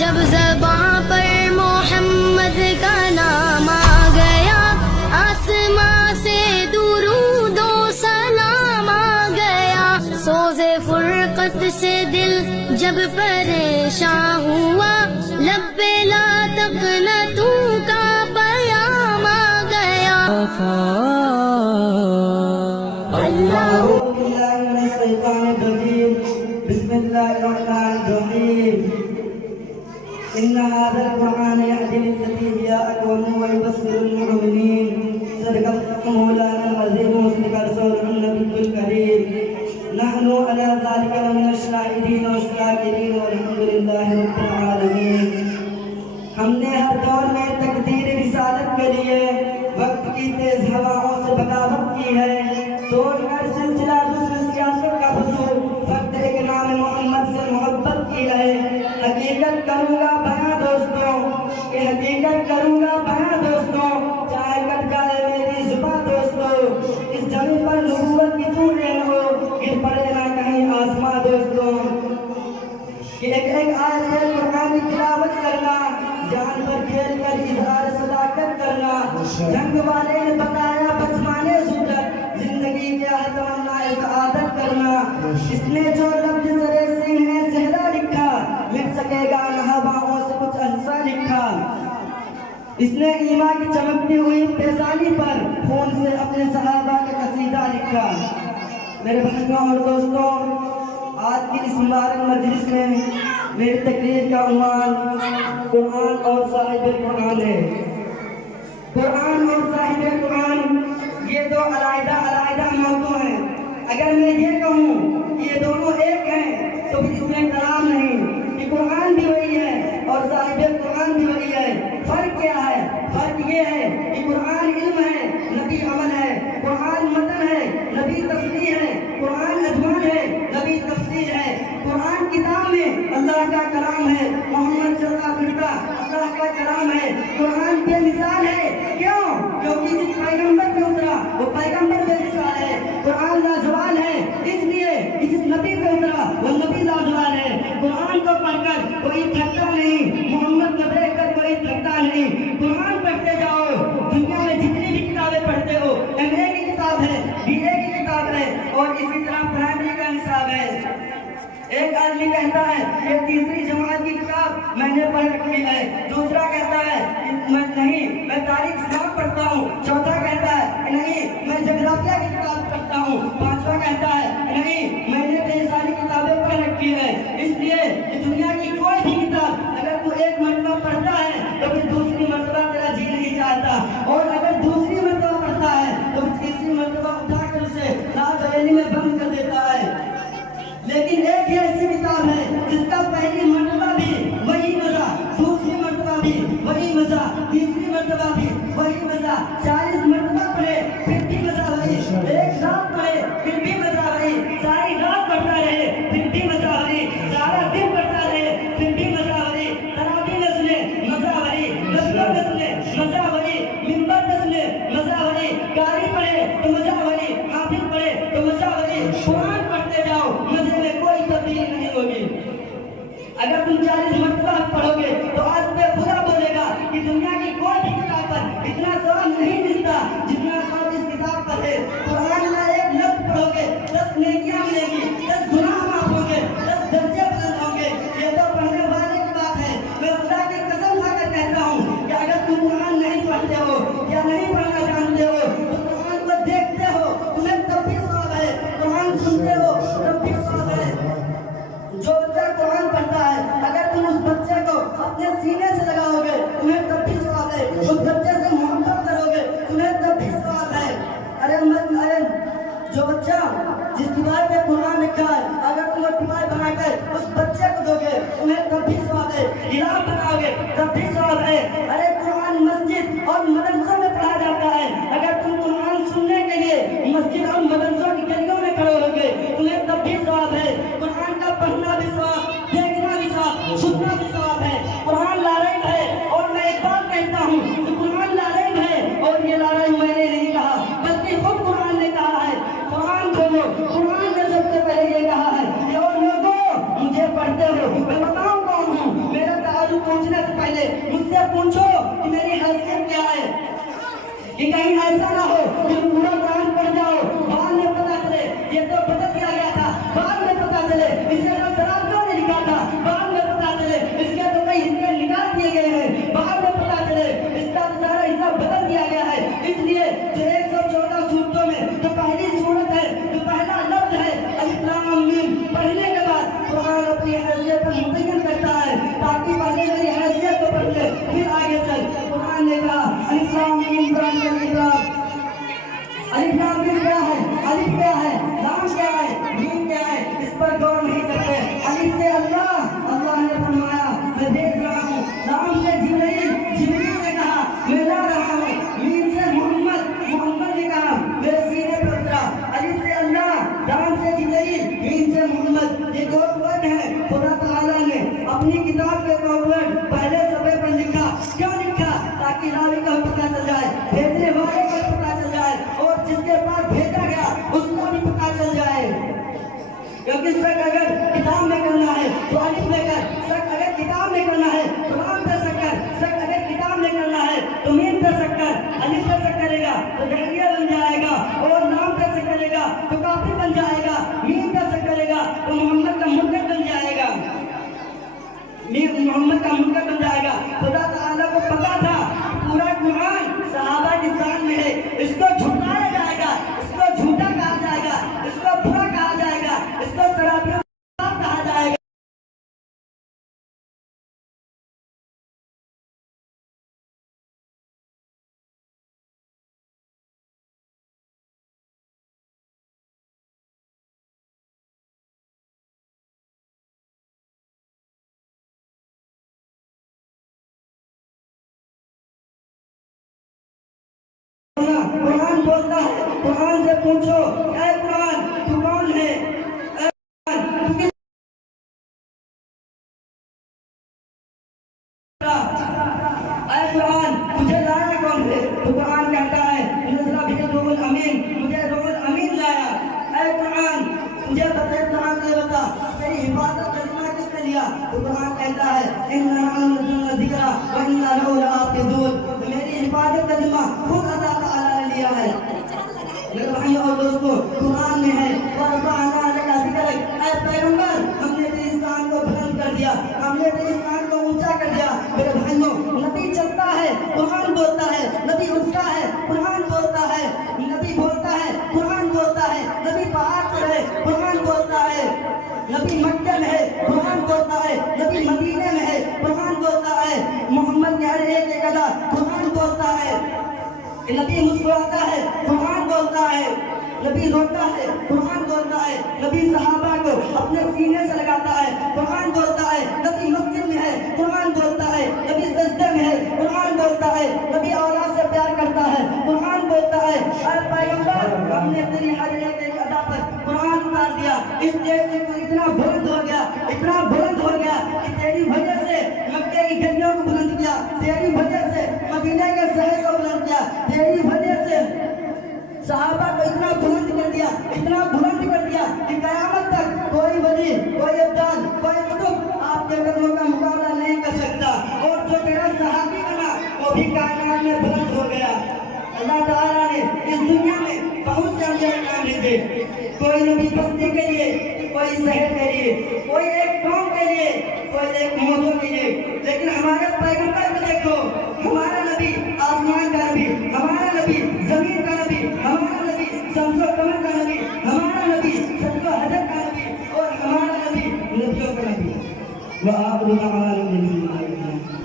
جب زباں پر محمد کا نام آ گیا، آسماں سے درود و سلام آ گیا۔ سوز فرقت سے دل جب پریشان ہوا، لب لا تقنطوا کا پیام آ گیا۔ بسم اللہ الرحمن الرحیم۔ ان هذا القرآن يهدي للتي هي اقوم ويبصر المؤمنين۔ صدق مولانا العظيم وصدق رسوله النبي الكريم۔ نحن على ذلك من الشاهدين والشاكرين والحمد لله رب العالمين۔ ہم نے ہر دور میں تقدیر رسالت کے لیے وقت کی تیز ہواؤں سے بغاوت کی ہے، توڑ کر سلسلہ دوسری سیاست کا حصول، وقت ایک نام محمد سے محبت کی ہے۔ حقیقت کروں گا بیاں دوستوں، کہ حقیقت کروں گا بیاں دوستوں، چاہے کٹ جائے میری زبان دوستوں۔ اس زمین پر نبوت کی دوریں ہو، گر پڑے نہ کہیں آسماں دوستوں۔ کہ ایک آیت قرآن کی تلاوت کرنا، جان پر کھیل کر اظہار صداقت کرنا۔ جنگ والے نے بتایا بس مانے صورت، زندگی کیا ہے تمنا سعادت کرنا۔ اس نے جو لفظ سرے سینے صحرا لکھا، مل سکے گا نہ ہواؤں سے کچھ ایسا لکھا۔ اس نے ایمان کی چمکتی ہوئی پیشانی پر خون سے اپنے صحابہ کا قصیدہ لکھا۔ میرے بھائیوں اور دوستوں، آج کی اس مبارک مجلس میں میری تقریر کا عنوان قرآن اور صاحب قرآن ہے۔ قرآن اور صاحب قرآن یہ دو علیحدہ موضوع ہیں۔ اگر میں یہ کہوں کہ یہ دونوں ایک ہیں تو اس میں کلام نہیں، کہ قرآن بھی وہی ہے اور صاحب قرآن بھی وہی ہے۔ فرق کیا ہے؟ فرق یہ ہے کہ قرآن علم ہے، نبی عمل ہے۔ قرآن متن ہے، نبی تفسیر ہے۔ قرآن اجمال ہے، نبی تفسیر ہے۔ قرآن کتاب میں اللہ کا کلام ہے، محمد چلتا پھرتا اللہ کا کلام ہے۔ قرآن بے مثال ہے، کیوں؟ کیونکہ جس پیغمبر پہ اترا وہ پیغمبر بے مثال ہے۔ قرآن لازوال ہے اس لیے کہ جس نبی پہ اترا وہ نبی لازوال ہے۔ قرآن کو پڑھ کر کوئی تھکتا نہیں، محمد کو دیکھ کر کوئی تھکتا نہیں۔ قرآن پڑھتے جاؤ، دنیا میں جتنی بھی کتابیں پڑھتے ہو، ایم اے کی کتاب ہے، بی اے کی کتاب ہے، اور اسی طرح پرائمری کا نصاب ہے۔ ایک آدمی کہتا ہے کہ تیسری جماعت کی کتاب میں نے پڑھ رکھی ہے، دوسرا کہتا ہے کہ میں تاریخ اسلام پڑھتا ہوں، چوتھا کہتا ہے کہ نہیں میں جغرافیہ کی کتاب پڑھتا ہوں، پانچواں کہتا ہے کہ نہیں میں نے کئی ساری کتابیں پڑھ رکھی ہے۔ اس لیے کہ دنیا کی کوئی بھی کتاب اگر تو ایک مرتبہ پڑھتا ہے تو پھر دوسری مرتبہ تیرا جی نہیں چاہتا، اور اگر دوسری مرتبہ پڑھتا ہے تو تیسری مرتبہ اٹھا کر اسے رات بریلی میں بند کر دیتا ہے۔ لیکن ایک ہی ایسی کتاب ہے جس کا پہلی مرتبہ بھی وہی مزہ، دوسری مرتبہ بھی وہی مزہ، تیسری مرتبہ بھی وہی مزہ، 40 مرتبہ پڑھے پھر بھی مزہ وہی، ایک رات پڑھے پھر بھی مزہ وہی، ساری رات پڑھتا رہے پھر بھی مزہ وہی، سارا دن پڑھتا رہے پھر بھی مزہ وہی، تراویح میں سنے مزہ وہی، نفلوں میں سنے مزہ وہی، منبر میں سنے مزہ وہی، قاری پڑھے تو مزہ وہی، حافظ پڑھے تو مزہ وہی۔ قرآن پڑھتے جاؤ، مزے میں کوئی تبدیلی نہیں ہوگی۔ اگر تم 40 مرتبہ پڑھو گے تو آج پہ خدا بولے گا کہ دنیا کی کوئی بھی کتاب پر اتنا ثواب نہیں ملتا جتنا ثواب اس کتاب پر ہے۔ قرآن کا ایک لفظ پڑھو گے 10 نیکیاں ملیں گی، 10 گناہ معاف ہوں گے، 10 درجے بلند ہوں گے۔ یہ تو پڑھنے والے کی بات ہے۔ میں خدا کی قسم کھا کر کہتا ہوں کہ اگر تم قرآن نہیں پڑھتے ہو یا نہیں پڑھنا جانتے ہو تو قرآن کو دیکھتے ہو تمہیں تب بھی ثواب ہے، قرآن سنتے ہو تب بھی ثواب ہے۔ جو بچہ قرآن پڑھتا ہے اگر تم اس بچے کو اپنے سینے سے لگاؤ گے تمہیں تب بھی ثواب ہے، اس بچے سے محبت کرو گے تمہیں تب بھی ثواب ہے۔ ارے جو بچہ جس دیوار پہ قرآن لکھا ہے اگر تم وہ دیوار بنا کر اس بچے کو دو گے تمہیں تب بھی ثواب ہے، غلاف بناؤ گے تب بھی ثواب ہے۔ ارے قرآن مسجد اور مدرسوں میں پڑھا جاتا ہے، اگر تم قرآن سننے کے لیے مسجد اور مدرسوں کی گلیوں میں کھڑے ہو گے تمہیں تب بھی ثواب ہے۔ قرآن کا پڑھنا بھی ثواب، دیکھنا بھی ثواب، سننا بھی ثواب ہے۔ قرآن لارنگ ہے، اور میں ایک بات کہتا ہوں کہ قرآن لارنگ ہے، اور یہ لارنگ میں نے نہیں کہا بلکہ خود قرآن نے کہا ہے۔ قرآن بولو، قرآن نے سب سے پہلے یہ کہا ہے کہ اور لوگوں مجھے پڑھتے ہو، میں بتاؤں کون ہوں، میرا تعلق سے پوچھو کہ میری حیثیت کیا ہے، کہ کہیں ایسا نہ ہو کہ پورا قرآن پڑھ جاؤ، بعد میں پتا چلے یہ تو بدل دیا گیا تھا، بعد میں پتا چلے اسے تو شرابیوں نے لکھا تھا، بعد میں پتا چلے اس کے تو کئی حصے نکال دیے گئے ہیں، بعد میں پتا چلے اس کا تو سارا حصہ بدل دیا گیا ہے۔ اس لیے جو 114 صورتوں میں جو پہلی صورت ہے، جو پہلا لفظ ہے الف لام میم، پڑھنے کے بعد قرآن اپنی حیثیت کو متعین کرتا ہے تاکہ پہلے میری حیثیت کو پڑھ لے پھر آگے چل۔ قرآن نے کہا الف لام میم قرآن کا کتاب، الف لام میم کیا ہے، الف کیا ہے، لام کیا ہے، میم کیا ہے، اس پر غور نہیں کرتے۔ الف سے اللہ، اللہ نے فرمایا میں دیکھ رہا ہوں، لام سے جبرائیل، جبرائیل نے کہا میں لا رہا ہوں، میم سے محمد، محمد نے کہا میرے سینے پر اترا۔ الف سے اللہ، لام سے جبرائیل، میم سے محمد، یہ دو ورڈ ہیں خدا تعالیٰ نے اپنی کتاب کے دو ورڈ پہلے صفحے پر لکھا۔ کیوں لکھا؟ تاکہ راوی کا پتہ چل جائے، بھیجنے والے کا پتہ چل جائے، اور جس کے پاس بھیجا گیا اس کو بھی پتہ چل جائے۔ کیونکہ شک اگر کتاب میں کرنا ہے تو الف میں کر، شک اگر کتاب میں کرنا ہے تو لام پہ شک کر، شک اگر کتاب میں کرنا ہے تو میم پہ شک کر، الف پہ شک کرے گا تو جہلیہ بن جائے گا، اور لام پہ شک کرے گا تو کافر بن جائے گا، میم پہ شک کرے گا تو محمد کا منکر بن جائے گا، محمد کا منکر بن جائے گا۔ خدا تعالیٰ کو پتا تھا پورا قرآن صحابہ کی شان میں ہے، اس کو جھٹلایا جائے گا، اس کو جھوٹا کہا جائے گا، اس کو برا کہا جائے گا، اس کو شرابیوں کا کہا جائے گا۔ قرآن بولتا ہے، قرآن سے پوچھو اے قرآن تو کون ہے، اے قرآن تو کس، اے قرآن تجھے لایا کون ہے؟ تو قرآن کہتا ہے نزلہ بک الروح الامین، مجھے روح الامین لایا۔ اے قرآن تجھے بتا تیری حفاظت کا ذمہ کس نے لیا؟ تو قرآن کہتا ہے اِنَّا نَحْنُ نَزَّلْنَا الذِّکْرَ وَإِنَّا لَهُ لَحَافِظُونَ، میری حفاظت کا ذمہ خود اللہ تعالیٰ نے لیا ہے۔ میرے بھائیوں اور دوستوں، قرآن میں ہے وَرَفَعْنَا لَكَ ذِکْرَكَ، اے پیغمبر ہم نے تیری شان کو بلند کر دیا، ہم نے تیری شان کو اونچا کر دیا۔ میرے بھائیوں، نبی چلتا ہے قرآن بولتا ہے، نبی اٹھتا ہے قرآن بولتا ہے، نبی بولتا ہے قرآن بولتا ہے، نبی پہاڑ پر ہے قرآن بولتا ہے، نبی مکہ میں ہے قرآن بولتا ہے، نبی مدینے میں ہے قرآن بولتا ہے، محمد کے ہر ایک ادا قرآن بولتا ہے، نبی مسکراتا ہے قرآن بولتا ہے، نبی روتا ہے قرآن بولتا ہے، نبی صحابہ کو اپنے سینے سے لگاتا ہے قرآن بولتا ہے، نبی مسجد میں ہے قرآن بولتا ہے، نبی سجدے میں ہے قرآن بولتا ہے، نبی اولاد سے پیار کرتا ہے قرآن بولتا ہے۔ اے پیغمبر ہم نے تیری ہر ایک ادا پر قرآن اتار دیا، اس دیش سے تو اتنا بلند ہو گیا، اتنا بلند ہو گیا کہ تیری وجہ سے مکے کی گلیوں کو بلند کیا، تیری وجہ سے مدینے کے شہر کو بلند کیا، تیری وجہ سے صحابہ کو اتنا بلند کر دیا، اتنا بلند کر دیا کہ قیامت تک کوئی ولی، کوئی ابدال، کوئی قطب آپ کے قدموں کا مقابلہ نہیں کر سکتا، اور جو تیرا صحابی بنا وہ بھی کائنات میں بلند ہو گیا۔ اللہ تعالیٰ نے اس دنیا میں بہت سے انبیاء کام بھیجے، کوئی نبی بستی کے لیے، کوئی شہر کے لیے، کوئی ایک قوم کے لیے، کوئی ایک موضوع کے لیے، لیکن ہمارے پیغمبر کو دیکھو، ہمارا نبی آسمان کا نبی، ہمارا نبی زمین کا نبی، ہمارا نبی شمس و قمر کا نبی، ہمارا نبی سب و حضر کا نبی، اور ہمارا نبی نبیوں کا نبی۔ وآخر دعوانا